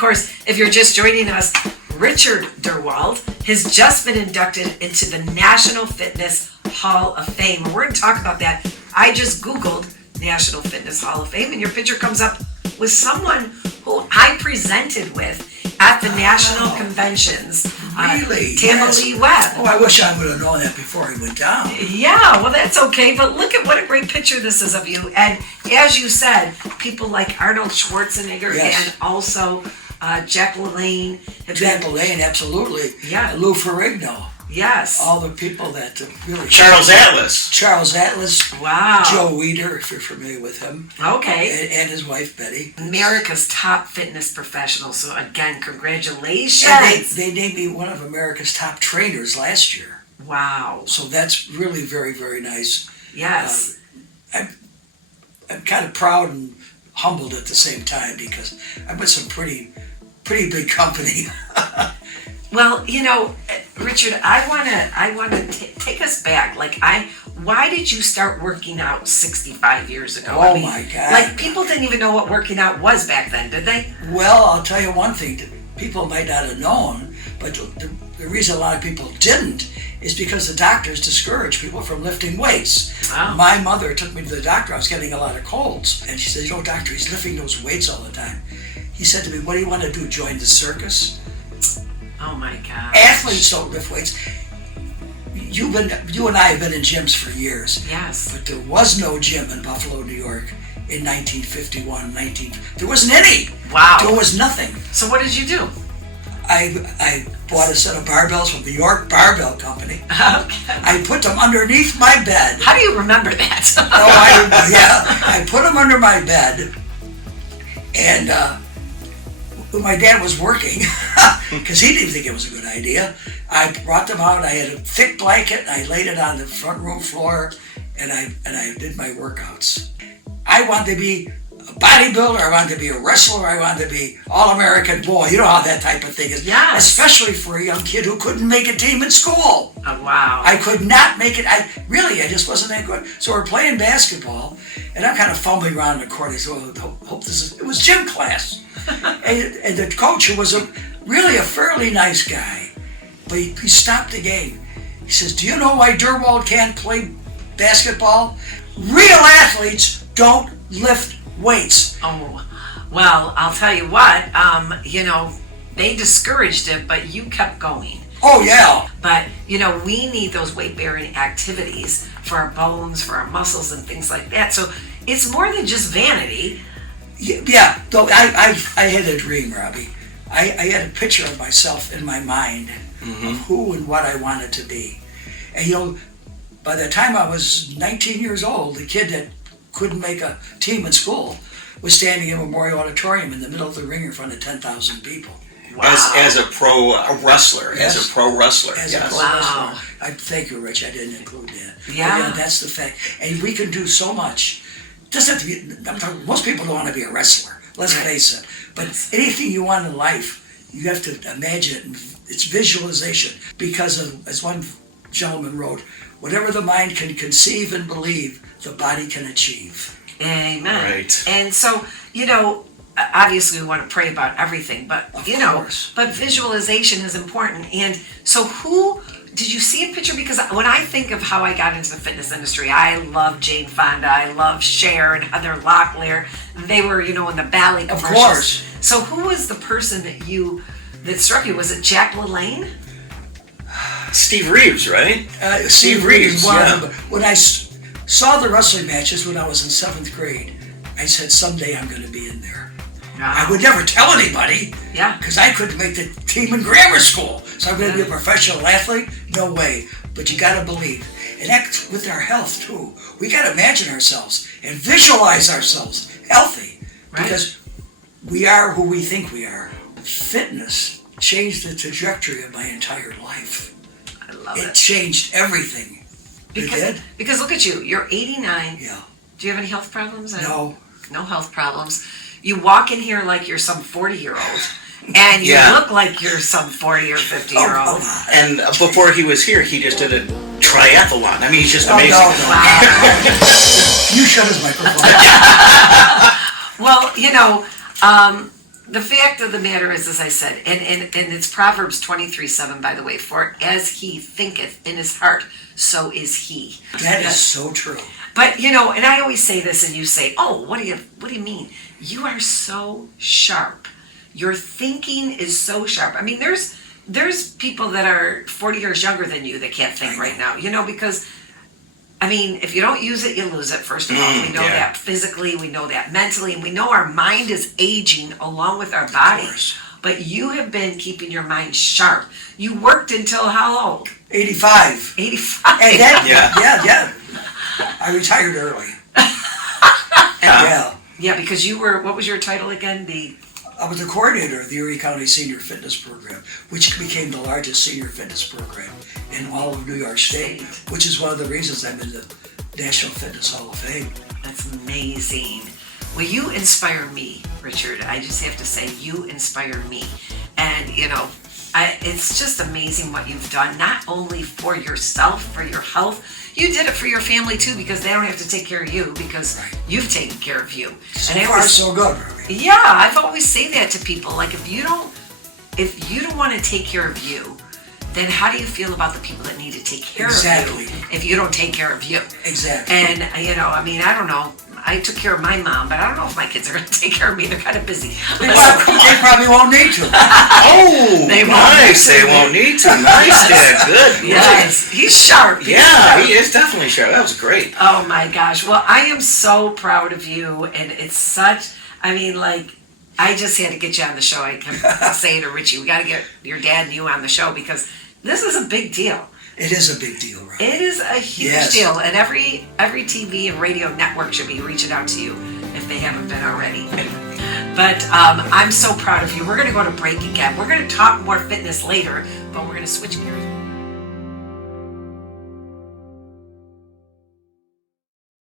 course, if you're just joining us, Richard Derwald has just been inducted into the National Fitness Hall of Fame. And we're going to talk about that. I just Googled National Fitness Hall of Fame, and your picture comes up with someone who I presented with at the national conventions. Really? Tammy Webb. Oh, I wish I would have known that before he went down. Yeah, well, that's okay. But look at what a great picture this is of you. And as you said, people like Arnold Schwarzenegger and also Jack LaLanne. Jack LaLanne, absolutely. Yeah. Lou Ferrigno. Yes. All the people that really... Charles Atlas. Charles Atlas. Wow. Joe Weider, if you're familiar with him. Okay. And his wife, Betty. America's top fitness professional. So again, congratulations. And they named me one of America's top trainers last year. Wow. So that's really very, very nice. Yes. I'm kind of proud and humbled at the same time because I'm with some pretty big company. Well, you know, Richard, I wanna take us back. Why did you start working out 65 years ago? Oh, my God. Like, people didn't even know what working out was back then, did they? Well, I'll tell you one thing that people might not have known, but the reason a lot of people didn't is because the doctors discouraged people from lifting weights. Wow. My mother took me to the doctor. I was getting a lot of colds, and she said, doctor, he's lifting those weights all the time. He said to me, what do you want to do, join the circus? Oh my God. Athletes don't lift weights. You and I have been in gyms for years. Yes. But there was no gym in Buffalo, New York in 1951, there wasn't any. Wow. There was nothing. So what did you do? I bought a set of barbells from the York Barbell Company. Okay. I put them underneath my bed. How do you remember that? I put them under my bed, and when my dad was working, because he didn't think it was a good idea, I brought them out. I had a thick blanket, and I laid it on the front room floor, and I did my workouts. I wanted to be a bodybuilder, I wanted to be a wrestler, I wanted to be All-American boy. You know how that type of thing is. Yes. Especially for a young kid who couldn't make a team in school. Oh, wow. I could not make it. I just wasn't that good. So we're playing basketball, and I'm kind of fumbling around in the court. I said, hope this is... It was gym class. and the coach, who was really a fairly nice guy, but he stopped the game. He says, do you know why Derwald can't play basketball? Real athletes don't lift weights. Oh, well, I'll tell you what, they discouraged it, but you kept going. Oh, yeah. But, we need those weight-bearing activities for our bones, for our muscles, and things like that. So it's more than just vanity. Yeah. Though I had a dream, Robbie. I had a picture of myself in my mind of who and what I wanted to be. And, by the time I was 19 years old, the kid that couldn't make a team in school was standing in Memorial Auditorium in the middle of the ring in front of 10,000 people. Wow. As a pro wrestler. Yes. As a pro wrestler. As a pro Wow. wrestler. Thank you, Rich. I didn't include that. Yeah. But that's the fact. And we can do so much. Doesn't have to be. Most people don't want to be a wrestler. Let's face it. But anything you want in life, you have to imagine it. It's visualization. Because as one gentleman wrote, whatever the mind can conceive and believe, the body can achieve. Amen. Right. And so, obviously we want to pray about everything, but, Of course. but visualization is important. And so did you see a picture? Because when I think of how I got into the fitness industry, I love Jane Fonda, I love Cher and Heather Locklear. They were, in the ballet commercials. Of course. So who was the person that struck you? Was it Jack LaLanne? Steve Reeves, right? Steve Reeves, yeah. When I saw the wrestling matches when I was in 7th grade, I said, someday I'm going to be in there. Wow. I would never tell anybody, Yeah. because I couldn't make the team in grammar school. So I'm going to be a professional athlete? No way. But you got to believe. And that's with our health, too. We got to imagine ourselves and visualize ourselves healthy. Right. Because we are who we think we are. Fitness changed the trajectory of my entire life. I love It it. changed everything. It did? Because look at you. You're 89. Yeah. Do you have any health problems? No. No health problems. You walk in here like you're some 40-year-old, and you Yeah. look like you're some 40 or 50-year-old. And before he was here, he just did a triathlon. I mean, he's just Oh, amazing. no. Wow. You shut his microphone. Well, the fact of the matter is, as I said, and it's Proverbs 23:7, by the way, for as he thinketh in his heart, so is he. That is so true. But, you know, and I always say this, and you say, oh, what do you mean? You are so sharp. Your thinking is so sharp. I mean, there's people that are 40 years younger than you that can't think right now, you know, because, I mean, if you don't use it, you lose it, first of all. We know that physically, we know that mentally, and we know our mind is aging along with our body. But you have been keeping your mind sharp. You worked until how old? 85. 85. And yeah. I retired early. Yeah. Yeah, because you were, what was your title again? I was the coordinator of the Erie County Senior Fitness Program, which became the largest senior fitness program in all of New York State, which is one of the reasons I'm in the National Fitness Hall of Fame. That's amazing. Well, you inspire me, Richard. I just have to say, you inspire me. And, you know, it's just amazing what you've done, not only for yourself, for your health. You did it for your family, too, because they don't have to take care of you, because you've taken care of you. So far, so good, Robbie. Yeah, I've always say that to people. Like, if you don't want to take care of you, then how do you feel about the people that need to take care of you if you don't take care of you? Exactly. And, you know, I mean, I don't know. I took care of my mom, but I don't know if my kids are going to take care of me. They're kind of busy. They probably won't need to. Oh, nice. They won't need to. Nice, Dad. Good. Yes. He's sharp. He is definitely sharp. That was great. Oh, my gosh. Well, I am so proud of you. And it's such, I mean, like, I just had to get you on the show. I kept saying to Richie, we got to get your dad and you on the show, because this is a big deal. It is a big deal, right? It is a huge deal, and every TV and radio network should be reaching out to you if they haven't been already. But I'm so proud of you. We're going to go to break again. We're going to talk more fitness later, but we're going to switch gears.